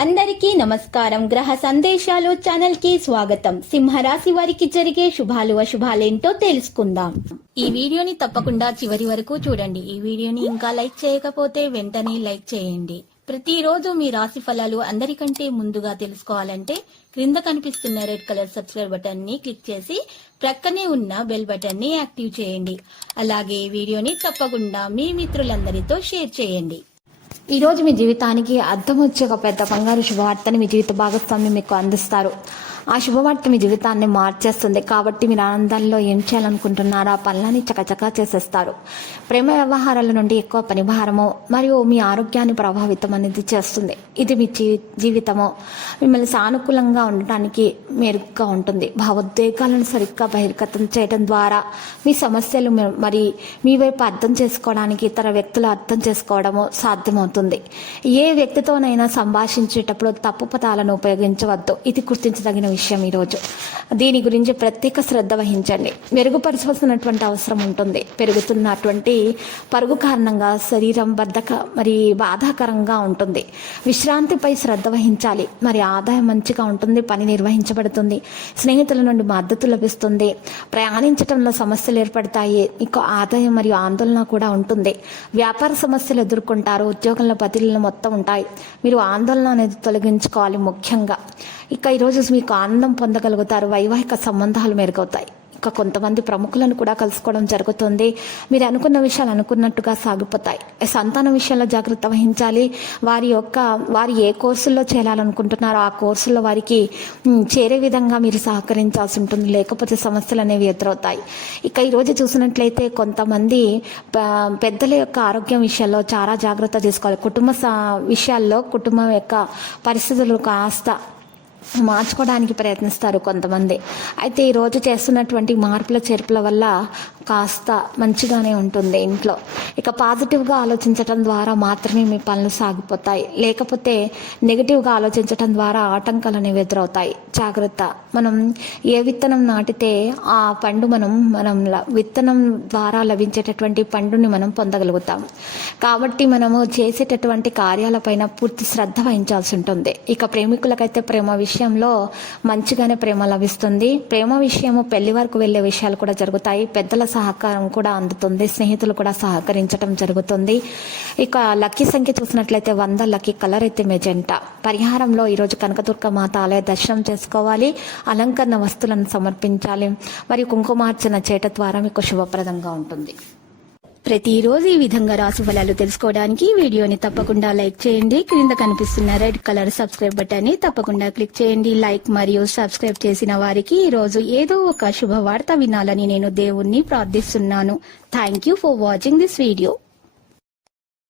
అందరికీ నమస్కారం. గ్రహ సందేశాలు ఛానల్ కి స్వాగతం. సింహరాశి వారికి జరిగే శుభాలు అశుభాలేంటో తెలుసుకుందాం. ఈ వీడియోని తప్పకుండా చివరి వరకు చూడండి. ఈ వీడియోని ఇంకా లైక్ చేయకపోతే వెంటనే లైక్ చేయండి. ప్రతిరోజు మీ రాశి ఫలాలు అందరికంటే ముందుగా తెలుసుకోవాలంటే క్రింద కనిపిస్తున్న రెడ్ కలర్ సబ్స్క్రైబ్ బటన్ ని క్లిక్ చేసి ప్రక్కనే ఉన్న బెల్ బటన్ ని యాక్టివ్ చేయండి. అలాగే వీడియోని తప్పకుండా మీ మిత్రులందరితో షేర్ చేయండి. ఈ రోజు మీ జీవితానికి అర్థం వచ్చే ఒక పెద్ద బంగారు శుభవార్తని మీ జీవిత భాగస్వామి మీకు అందిస్తారు. ఆ శుభవార్త మీ జీవితాన్ని మార్చేస్తుంది. కాబట్టి మీరు ఆనందాల్లో ఏం చేయాలనుకుంటున్నారో ఆ పనులని చకచకా చేసేస్తారు. ప్రేమ వ్యవహారాల నుండి ఎక్కువ పనిభారము మరియు మీ ఆరోగ్యాన్ని ప్రభావితం అనేది చేస్తుంది. ఇది మీ జీవితము మిమ్మల్ని సానుకూలంగా ఉండటానికి మెరుగ్గా ఉంటుంది. భావోద్వేగాలను సరిగ్గా బహిర్గతం చేయడం ద్వారా మీ సమస్యలు మరి మీ వైపు అర్థం చేసుకోవడానికి ఇతర వ్యక్తులు అర్థం చేసుకోవడము సాధ్యమవుతుంది. ఏ వ్యక్తితోనైనా సంభాషించేటప్పుడు తప్పు పదాలను ఉపయోగించవద్దు. ఇది గుర్తించదగిన విషయం. ఈరోజు దీని గురించి ప్రత్యేక శ్రద్ధ వహించండి. మెరుగుపరచవలసినటువంటి అవసరం ఉంటుంది. పెరుగుతున్నటువంటి పరుగు కారణంగా శరీరం మరి బాధాకరంగా ఉంటుంది. విశ్రాంతిపై శ్రద్ధ వహించాలి. మరి ఆదాయం మంచిగా ఉంటుంది. పని నిర్వహించబడుతుంది. స్నేహితుల నుండి మద్దతు లభిస్తుంది. ప్రయాణించడంలో సమస్యలు ఏర్పడతాయి. మీకు ఆదాయం మరియు ఆందోళన కూడా ఉంటుంది. వ్యాపార సమస్యలు ఎదుర్కొంటారు. ఉద్యోగంలో బదిలీలు మొత్తం ఉంటాయి. మీరు ఆందోళన అనేది తొలగించుకోవాలి. ముఖ్యంగా ఈరోజు మీకు ఆనందం పొందగలుగుతారు. వైవాహిక సంబంధాలు మెరుగవుతాయి. కొంతమంది ప్రముఖులను కూడా కలుసుకోవడం జరుగుతుంది. మీరు అనుకున్న విషయాలు అనుకున్నట్టుగా సాగిపోతాయి. సంతాన విషయంలో జాగ్రత్త వహించాలి. వారి ఏ కోర్సుల్లో చేరాలనుకుంటున్నారో ఆ కోర్సుల్లో వారికి చేరే విధంగా మీరు సహకరించాల్సి ఉంటుంది. లేకపోతే సమస్యలు అనేవి ఎదురవుతాయి. ఈరోజు చూసినట్లయితే కొంతమంది పెద్దల యొక్క ఆరోగ్యం విషయాల్లో చాలా జాగ్రత్త తీసుకోవాలి. కుటుంబ విషయాల్లో కుటుంబం యొక్క పరిస్థితులు కాస్త మార్చుకోవడానికి ప్రయత్నిస్తారు కొంతమంది. అయితే ఈరోజు చేస్తున్నటువంటి మార్పుల చేర్పుల వల్ల కాస్త మంచిగానే ఉంటుంది ఇంట్లో. పాజిటివ్గా ఆలోచించడం ద్వారా మాత్రమే మీ పనులు సాగిపోతాయి. లేకపోతే నెగిటివ్గా ఆలోచించడం ద్వారా ఆటంకాలు అనేవి ఎదురవుతాయి. జాగ్రత్త. మనం ఏ విత్తనం నాటితే ఆ పండు మనం విత్తనం ద్వారా లభించేటటువంటి పండుని మనం పొందగలుగుతాం. కాబట్టి మనము చేసేటటువంటి కార్యాలపైన పూర్తి శ్రద్ధ వహించాల్సి ఉంటుంది. ప్రేమికులకైతే ప్రేమ విషయంలో మంచిగానే ప్రేమ లభిస్తుంది. ప్రేమ విషయము పెళ్లి వరకు వెళ్లే విషయాలు కూడా జరుగుతాయి. పెద్దల సహకారం కూడా అందుతుంది. స్నేహితులు కూడా సహకరించడం జరుగుతుంది. లక్కీ సంఖ్య చూసినట్లయితే 100. లక్కీ కలర్ అయితే మెజెంటా. పరిహారంలో ఈరోజు కనకదుర్గ మాత ఆలయ దర్శనం చేసుకోవాలి. అలంకరణ వస్తువులను సమర్పించాలి. మరియు కుంకుమార్చన చేయటం ద్వారా మీకు శుభప్రదంగా ఉంటుంది. ప్రతిరోజు ఈ విధంగా రాశి ఫలాలు తెలుసుకోవడానికి వీడియోని తప్పకుండా లైక్ చేయండి. క్రింద కనిపిస్తున్న రెడ్ కలర్ సబ్స్క్రైబ్ బటన్ ని తప్పకుండా క్లిక్ చేయండి. లైక్ మరియు సబ్స్క్రైబ్ చేసిన వారికి ఈ రోజు ఏదో ఒక శుభవార్త వినాలని నేను దేవుణ్ణి ప్రార్థిస్తున్నాను. Thank you for watching this video.